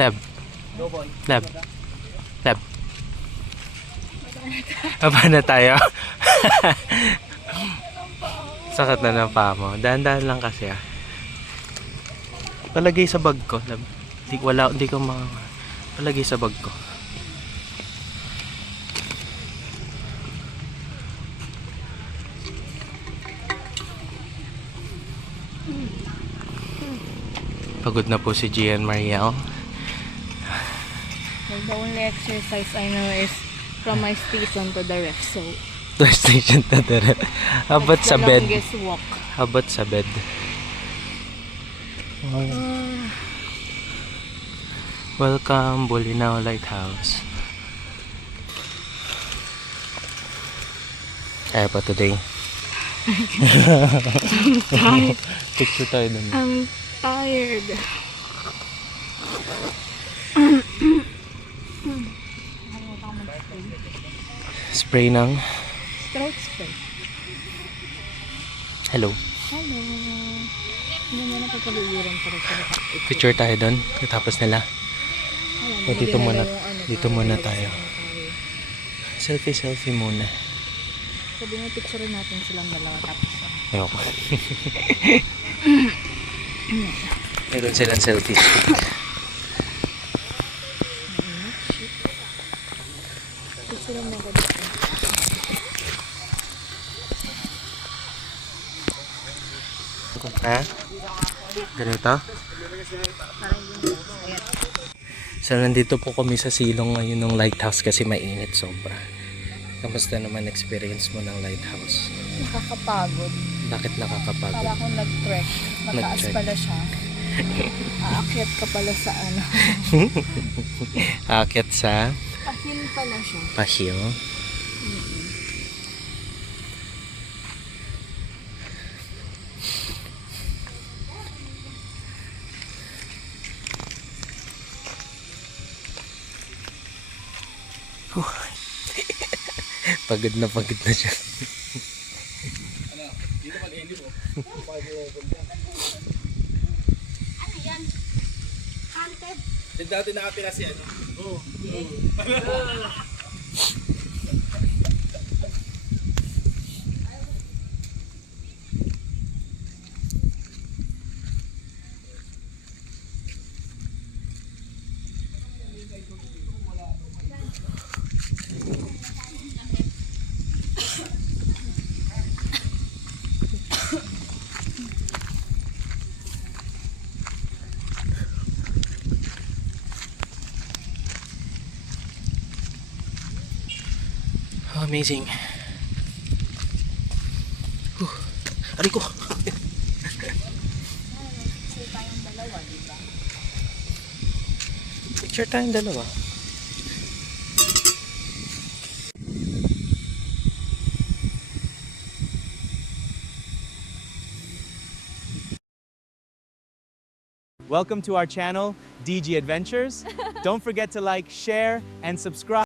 Lab. Lab. Lab. Aba na tayo. Sakit na ng paa mo. Dahan-dahan lang kasi ah. Palagay sa bag ko. Lab. Hindi ko palagay sa bag ko. Pagod na po si Gian Mariel. The only exercise I know is from my station to the ref. So, To station to the ref. How about sa the bed? longest walk. How about sa bed? Welcome, Bolinao Lighthouse. Kaya pa today. Picture tayo dun. I'm tired. Spray ng Throat spray. hello. Hello. Hindi mo nakapag-uwiran pa rin. Picture tayo dun. Tapos nila. O, dito muna tayo. Selfie muna. Sabi nga picture natin silang dalawa tapos. Ayoko. Meron silang selfie stick. Picture mo ako dito. Ha? Ganito? So, nandito po kami sa silong ngayon ng lighthouse kasi mainit sobra. Kamusta naman experience mo ng lighthouse? Nakakapagod. Bakit nakakapagod? Para akong nag-trek. Mataas Nag-trek. pala siya. Aakyat ka pala sa ano. Aakyat sa Pahin pala siya. Pahil. Pagod na siya. Ano yan? Haunted. Dati nakatira si ano? Oo. Oh, amazing. Aray ko. Picture tayong dalawa. Welcome to our channel, DG Adventures. Don't forget to like, share, and subscribe.